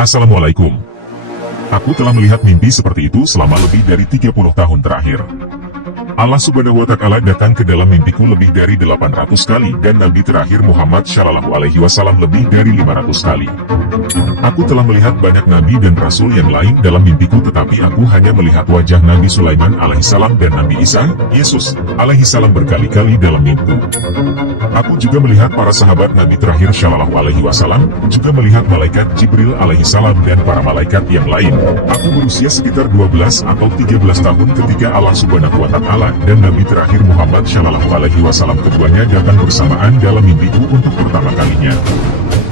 Assalamualaikum. Aku telah melihat mimpi seperti itu selama lebih dari 30 tahun terakhir. Allah Subhanahu wa Ta'ala datang ke dalam mimpiku lebih dari 800 kali dan Nabi terakhir Muhammad Shallallahu Alaihi Wasallam lebih dari 500 kali. Aku telah melihat banyak nabi dan rasul yang lain dalam mimpiku, tetapi aku hanya melihat wajah Nabi Sulaiman alaihissalam dan Nabi Isa, Yesus alaihissalam berkali-kali dalam mimpiku. Aku juga melihat para sahabat Nabi terakhir Shallallahu Alaihi Wasallam, juga melihat malaikat Jibril alaihissalam dan para malaikat yang lain. Aku berusia sekitar 12 atau 13 tahun ketika Allah Subhanahu wa Ta'ala dan Nabi terakhir Muhammad Shallallahu Alaihi Wasallam keduanya datang bersamaan dalam mimpiku untuk pertama kalinya.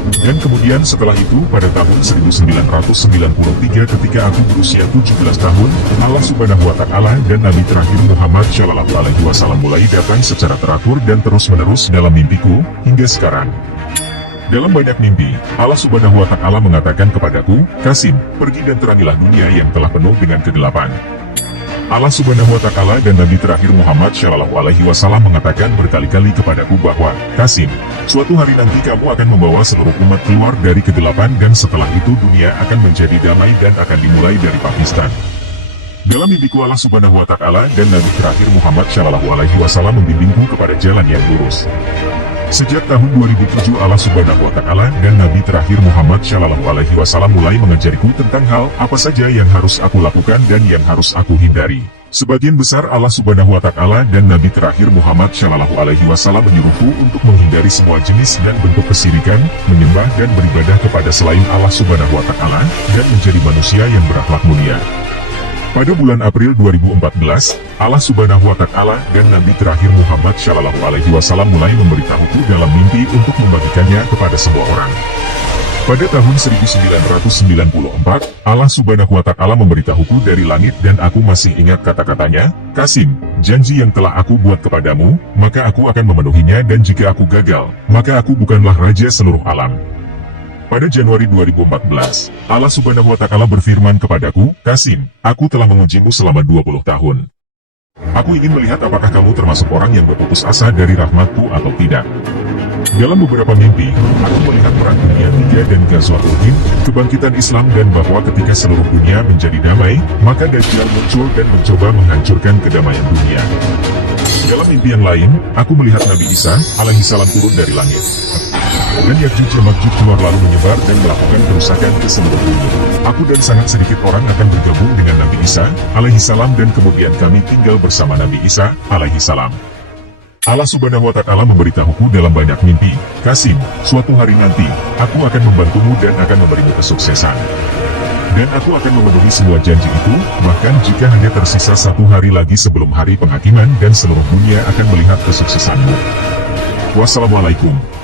Dan kemudian setelah itu pada tahun 1993 ketika aku berusia 17 tahun, Allah Subhanahu wa Ta'ala dan Nabi terakhir Muhammad Shallallahu Alaihi Wasallam mulai datang secara teratur dan terus-menerus dalam mimpiku hingga sekarang. Dalam banyak mimpi, Allah Subhanahu wa Ta'ala mengatakan kepadaku, "Qasim, pergi dan terangilah dunia yang telah penuh dengan kegelapan." Allah Subhanahu wa Ta'ala dan Nabi terakhir Muhammad Shallallahu Alaihi Wasallam mengatakan berkali-kali kepadaku bahwa, "Qasim, suatu hari nanti kamu akan membawa seluruh umat keluar dari kegelapan dan setelah itu dunia akan menjadi damai dan akan dimulai dari Pakistan." Dalam mimpiku Allah Subhanahu wa Ta'ala dan Nabi terakhir Muhammad Shallallahu Alaihi Wasallam membimbingku kepada jalan yang lurus. Sejak tahun 2007 Allah Subhanahu wa Ta'ala dan Nabi terakhir Muhammad Shallallahu Alaihi Wasallam mulai mengajariku tentang hal apa saja yang harus aku lakukan dan yang harus aku hindari. Sebagian besar Allah Subhanahu wa Ta'ala dan Nabi terakhir Muhammad Shallallahu Alaihi Wasallam menyuruhku untuk menghindari semua jenis dan bentuk kesyirikan, menyembah dan beribadah kepada selain Allah Subhanahu wa Ta'ala, dan menjadi manusia yang berakhlak mulia. Pada bulan April 2014, Allah Subhanahu wa Ta'ala dan Nabi terakhir Muhammad Shallallahu Alaihi Wasallam mulai memberitahuku dalam mimpi untuk membagikannya kepada semua orang. Pada tahun 1994, Allah Subhanahu wa Ta'ala memberitahuku dari langit dan aku masih ingat kata-katanya, "Qasim, janji yang telah aku buat kepadamu, maka aku akan memenuhinya, dan jika aku gagal, maka aku bukanlah raja seluruh alam." Pada Januari 2014, Allah Subhanahu wa Ta'ala berfirman kepadaku, "Qasim, aku telah mengujimu selama 20 tahun. Aku ingin melihat apakah kamu termasuk orang yang berputus asa dari rahmatku atau tidak." Dalam beberapa mimpi, aku melihat perang dunia 3 dan Ghazwatul Hind, kebangkitan Islam, dan bahwa ketika seluruh dunia menjadi damai, maka Dajjal muncul dan mencoba menghancurkan kedamaian dunia. Dalam mimpi yang lain, aku melihat Nabi Isa alaihissalam turun dari langit. Dan Ya'juj dan Ma'juj keluar lalu menyebar dan melakukan kerusakan ke seluruh bumi. Aku dan sangat sedikit orang akan bergabung dengan Nabi Isa alaihissalam dan kemudian kami tinggal bersama Nabi Isa alaihissalam. Allah Subhanahu wa Ta'ala memberitahuku dalam banyak mimpi, "Qasim, suatu hari nanti, aku akan membantumu dan akan memberimu kesuksesan. Dan aku akan memenuhi semua janji itu, bahkan jika hanya tersisa 1 hari lagi sebelum hari penghakiman dan seluruh dunia akan melihat kesuksesanmu." Wassalamualaikum.